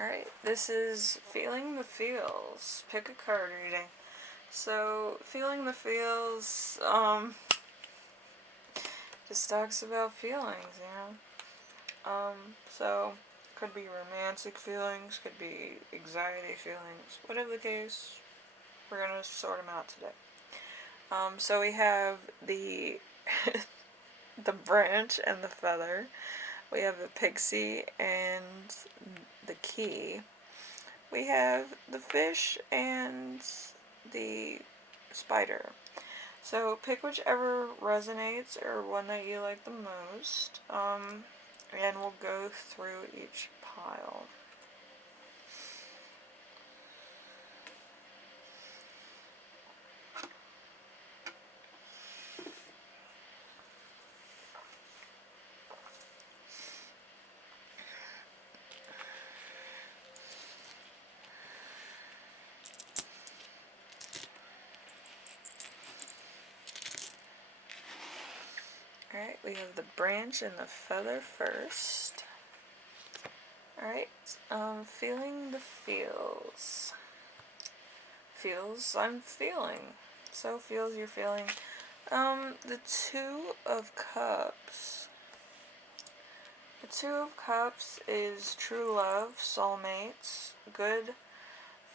Alright, this is Feeling the Feels. Pick a card reading. So, Feeling the Feels, just talks about feelings, so, could be romantic feelings, could be anxiety feelings, whatever the case, we're gonna sort them out today. So we have the, the branch and the feather. We have the pixie and the key. We have the fish and the spider. So pick whichever resonates or one that you like the most, and we'll go through each pile. Alright, we have the branch and the feather first. Alright, feeling the feels. Feels, I'm feeling. So feels, you're feeling. The Two of Cups. The Two of Cups is true love, soulmates, good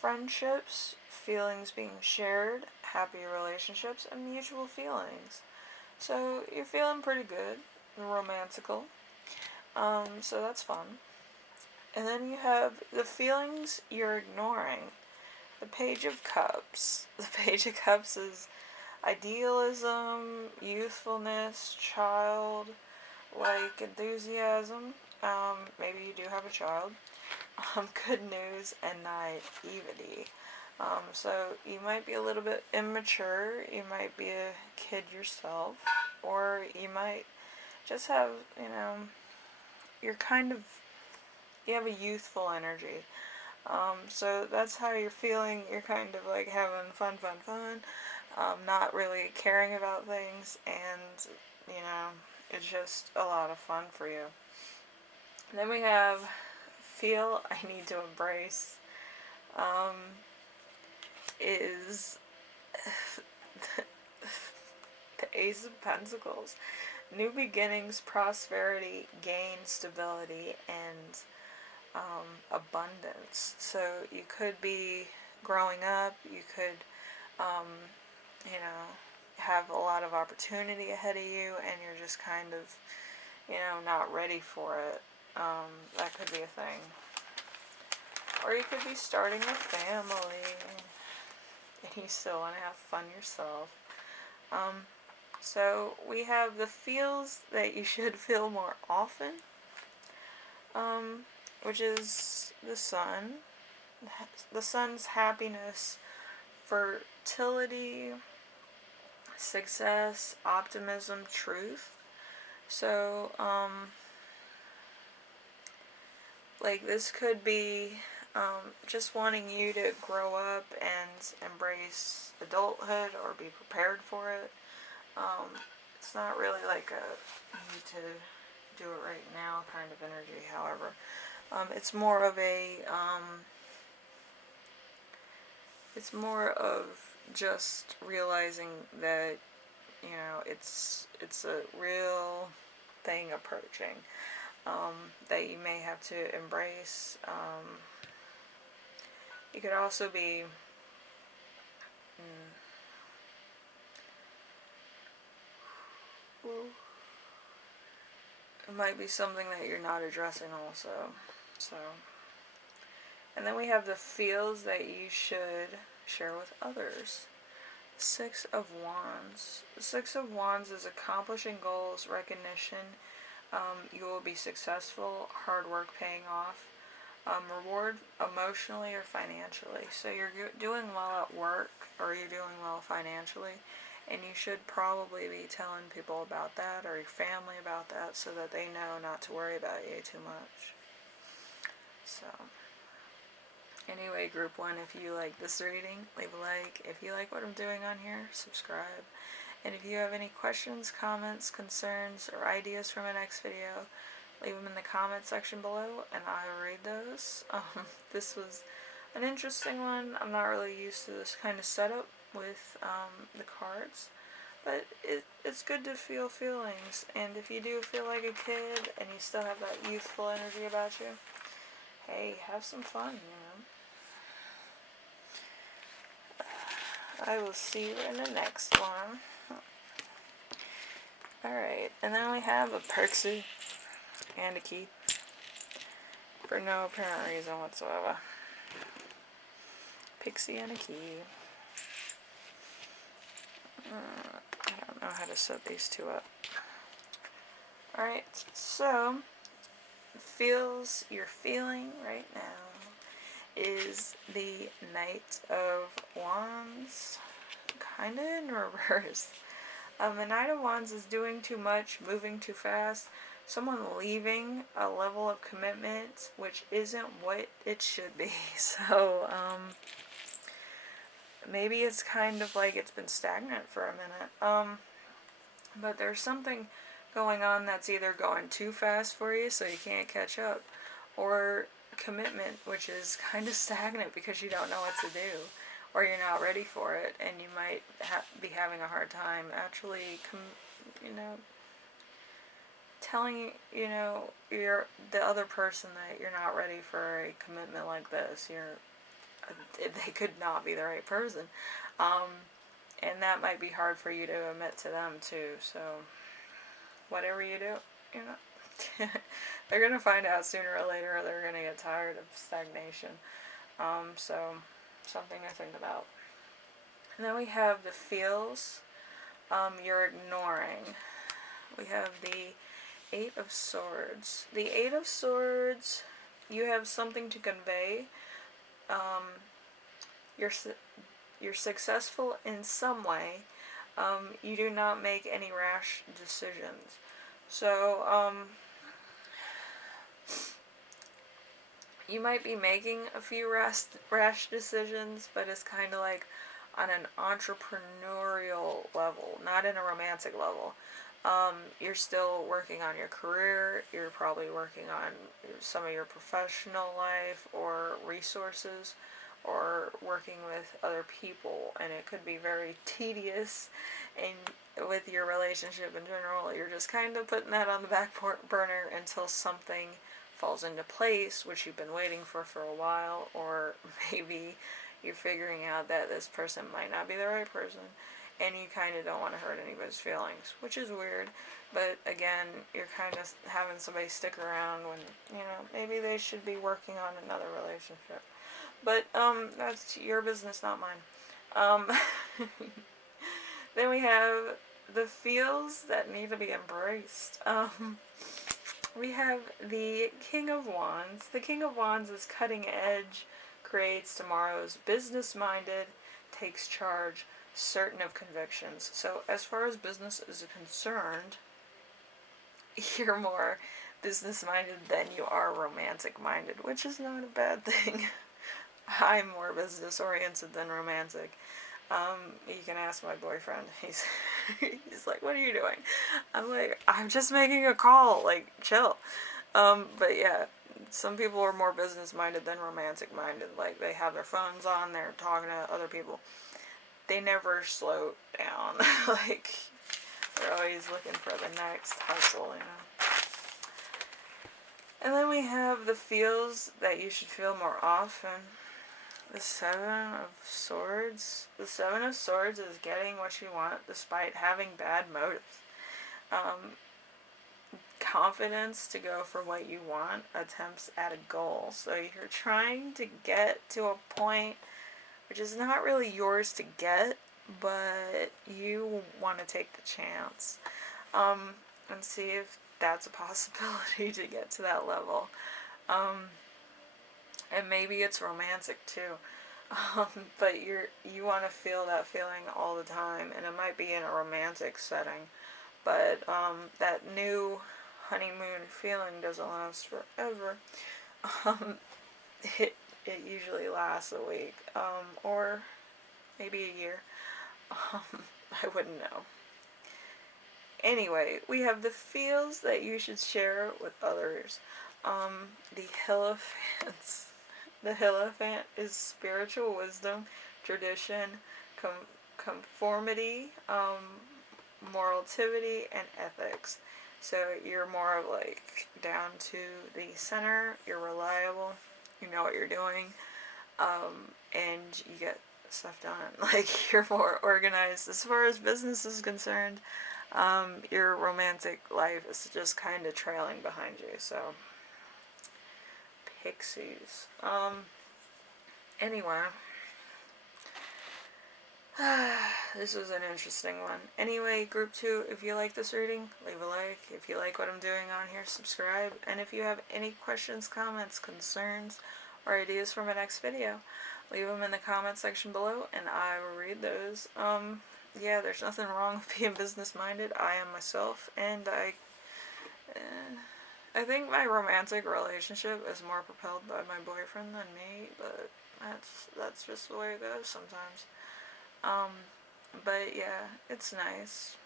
friendships, feelings being shared, happy relationships, and mutual feelings. So you're feeling pretty good, romantical. So that's fun. And then you have the feelings you're ignoring. The Page of Cups. The Page of Cups is idealism, youthfulness, childlike enthusiasm. Maybe you do have a child. Good news and naivety. So you might be a little bit immature, you might be a kid yourself, or you might just have, you're you have a youthful energy. So that's how you're feeling. You're kind of like having fun, not really caring about things, and, it's just a lot of fun for you. And then we have Feel I Need to Embrace. Is the Ace of Pentacles. New beginnings, prosperity, gain, stability, and abundance. So you could be growing up, you could, have a lot of opportunity ahead of you, and you're just kind of, not ready for it. That could be a thing. Or you could be starting a family, and you still want to have fun yourself. So we have the feels that you should feel more often, which is the sun. The sun's happiness, fertility, success, optimism, truth. So, like this could be just wanting you to grow up and embrace adulthood or be prepared for it. It's not really like a need to do it right now kind of energy, however. It's more of it's more of just realizing that, it's a real thing approaching, that you may have to embrace. You could also be it might be something that you're not addressing also. So, and then we have the feels that you should share with others. Six of Wands. The Six of Wands is accomplishing goals, recognition. You will be successful, hard work paying off. Reward emotionally or financially. So you're doing well at work, or you're doing well financially, and you should probably be telling people about that, or your family about that, so that they know not to worry about you too much. So, anyway, group 1, if you like this reading, leave a like. If you like what I'm doing on here, subscribe. And if you have any questions, comments, concerns, or ideas for my next video, leave them in the comment section below, and I'll read those. This was an interesting one. I'm not really used to this kind of setup with the cards, but it's good to feel feelings, and if you do feel like a kid and you still have that youthful energy about you, hey, have some fun, I will see you in the next one. Alright, and then we have a Pixie and a key, for no apparent reason whatsoever. Pixie and a key. I don't know how to set these two up. Alright, so feels you're feeling right now is the Knight of Wands, kind of in reverse. The Knight of Wands is doing too much, moving too fast, someone leaving a level of commitment which isn't what it should be. So, maybe it's kind of like it's been stagnant for a minute. But there's something going on that's either going too fast for you so you can't catch up, or commitment which is kind of stagnant because you don't know what to do, or you're not ready for it, and you might be having a hard time actually telling the other person that you're not ready for a commitment like this. They could not be the right person, and that might be hard for you to admit to them too. So whatever you do, they're gonna find out sooner or later, or they're gonna get tired of stagnation. So something to think about. And then we have the feels you're ignoring. We have the Eight of Swords. The Eight of Swords, you have something to convey. You're successful in some way. You do not make any rash decisions. So, you might be making a few rash decisions, but it's kind of like on an entrepreneurial level, not in a romantic level. You're still working on your career, you're probably working on some of your professional life or resources, or working with other people, and it could be very tedious, and with your relationship in general, you're just kind of putting that on the back burner until something falls into place, which you've been waiting for a while, or maybe you're figuring out that this person might not be the right person, and you kind of don't want to hurt anybody's feelings, which is weird, but again, you're kind of having somebody stick around when, maybe they should be working on another relationship. But, that's your business, not mine. Then we have the feels that need to be embraced. We have the King of Wands. The King of Wands is cutting edge, creates tomorrow's, business-minded, takes charge, certain of convictions. So as far as business is concerned, you're more business-minded than you are romantic-minded, which is not a bad thing. I'm more business-oriented than romantic. You can ask my boyfriend. He's like, what are you doing? I'm like, I'm just making a call, like, chill. But yeah, some people are more business-minded than romantic-minded. Like, they have their phones on, they're talking to other people. They never slow down. Like, they're always looking for the next hustle, And then we have the feels that you should feel more often. The Seven of Swords. The Seven of Swords is getting what you want despite having bad motives. Confidence to go for what you want, attempts at a goal. So you're trying to get to a point which is not really yours to get, but you want to take the chance. And see if that's a possibility to get to that level. And maybe it's romantic too. But you want to feel that feeling all the time, and it might be in a romantic setting. But that new honeymoon feeling doesn't last forever. It usually lasts a week, or maybe a year. I wouldn't know. Anyway, we have the feels that you should share with others. The Hierophants. The Hierophant is spiritual wisdom, tradition, conformity, morality, and ethics. So you're more of like down to the center, you're reliable, you know what you're doing, and you get stuff done. Like, you're more organized. As far as business is concerned, your romantic life is just kind of trailing behind you. So, Pixies. Anyway. This was an interesting one. Anyway, group 2, if you like this reading, leave a like. If you like what I'm doing on here, subscribe. And if you have any questions, comments, concerns, or ideas for my next video, leave them in the comment section below, and I will read those. Yeah, there's nothing wrong with being business-minded. I am myself, and I think my romantic relationship is more propelled by my boyfriend than me, but that's just the way it goes sometimes. But yeah, it's nice.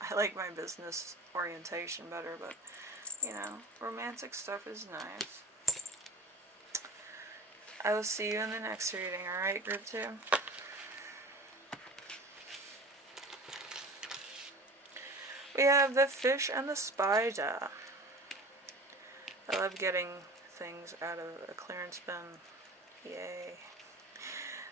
I like my business orientation better, but, you know, romantic stuff is nice. I will see you in the next reading, alright, group 2? We have the Fish and the Spider. I love getting things out of a clearance bin. Yay.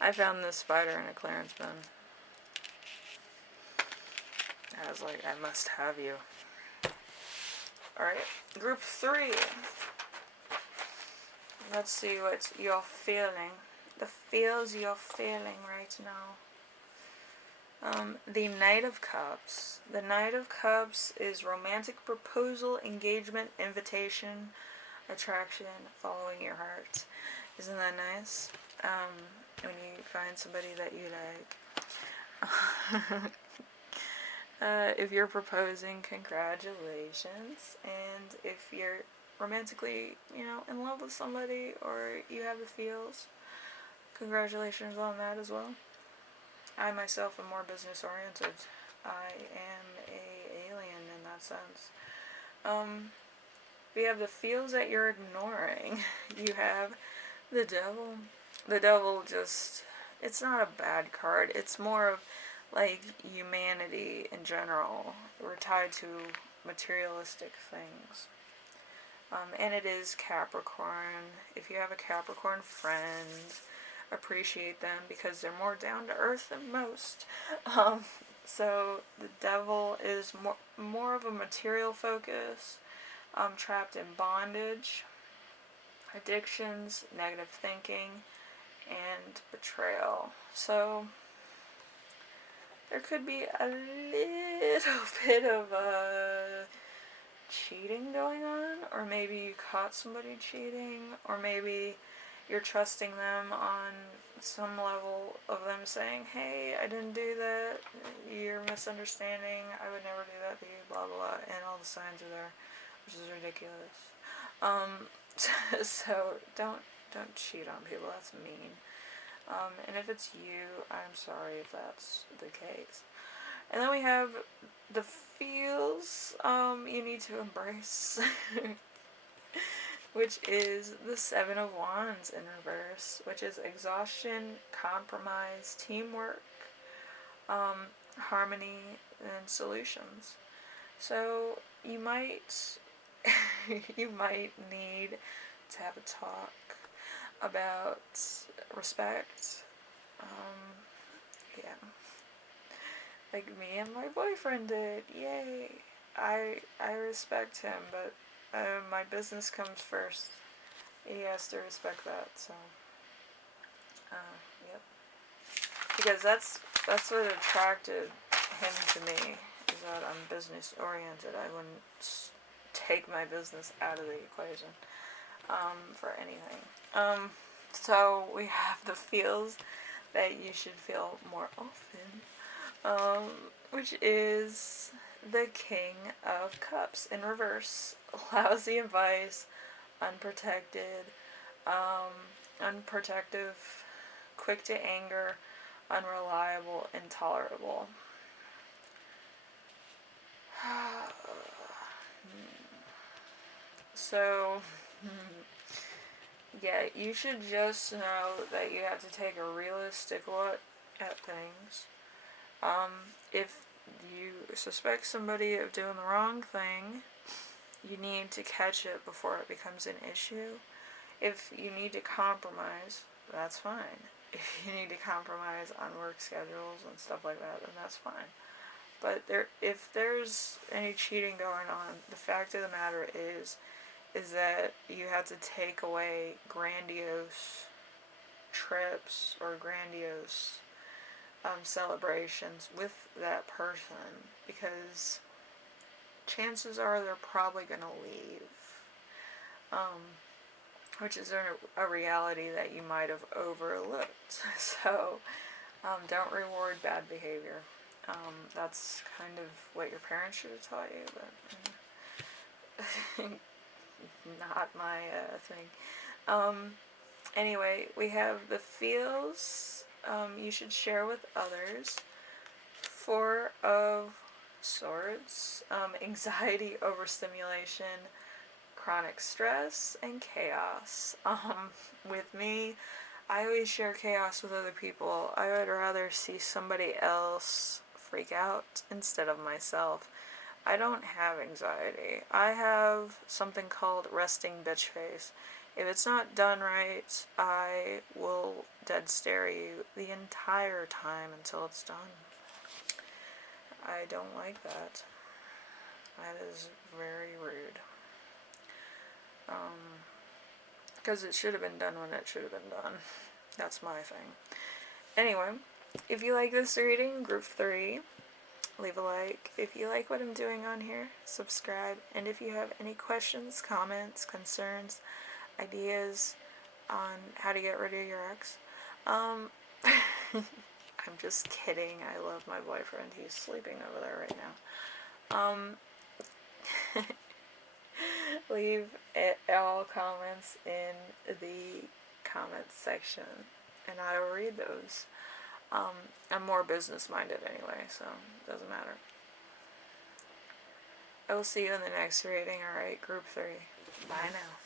I found this spider in a clearance bin. I was like, I must have you. Alright, group 3. Let's see what you're feeling. The feels you're feeling right now. The Knight of Cups. The Knight of Cups is romantic proposal, engagement, invitation, attraction, following your heart. Isn't that nice? When you find somebody that you like. If you're proposing, congratulations. And if you're romantically, you know, in love with somebody, or you have the feels, congratulations on that as well. I myself am more business oriented. I am a alien in that sense. We have the feels that you're ignoring. You have the Devil. The Devil just, it's not a bad card. It's more of like humanity in general. We're tied to materialistic things. And it is Capricorn. If you have a Capricorn friend, appreciate them because they're more down to earth than most. So the Devil is more of a material focus, trapped in bondage, addictions, negative thinking, and betrayal. So there could be a little bit of cheating going on, or maybe you caught somebody cheating, or maybe you're trusting them on some level of them saying, hey, I didn't do that, you're misunderstanding, I would never do that to you, blah blah blah, and all the signs are there, which is ridiculous. So don't cheat on people, that's mean. And if it's you, I'm sorry if that's the case. And then we have the feels you need to embrace, which is the Seven of Wands in reverse, which is exhaustion, compromise, teamwork, harmony, and solutions. So you might you might need to have a talk about respect. Yeah, like me and my boyfriend did. Yay! I respect him, but my business comes first. He has to respect that. So, yep. Because that's what attracted him to me, is that I'm business oriented. I wouldn't take my business out of the equation for anything. So we have the feels that you should feel more often, which is the King of Cups in reverse. Lousy advice, unprotected, unprotective, quick to anger, unreliable, intolerable. So, yeah, you should just know that you have to take a realistic look at things. If you suspect somebody of doing the wrong thing, you need to catch it before it becomes an issue. If you need to compromise, that's fine. If you need to compromise on work schedules and stuff like that, then that's fine. But if there's any cheating going on, the fact of the matter is that you have to take away grandiose trips or grandiose celebrations with that person, because chances are they're probably going to leave. Which is a reality that you might have overlooked. So, don't reward bad behavior. That's kind of what your parents should have taught you, but not my thing. Anyway, we have the feels you should share with others. 4 of Swords, anxiety, overstimulation, chronic stress, and chaos. With me, I always share chaos with other people. I would rather see somebody else freak out instead of myself. I don't have anxiety. I have something called resting bitch face. If it's not done right, I will dead stare you the entire time until it's done. I don't like that. That is very rude. Because it should have been done when it should have been done. That's my thing. Anyway, if you like this reading, group 3, leave a like. If you like what I'm doing on here, subscribe. And if you have any questions, comments, concerns, ideas on how to get rid of your ex, I'm just kidding. I love my boyfriend. He's sleeping over there right now. Leave all comments in the comments section, and I will read those. I'm more business-minded anyway, so it doesn't matter. I will see you in the next reading. Alright, group 3. Bye now.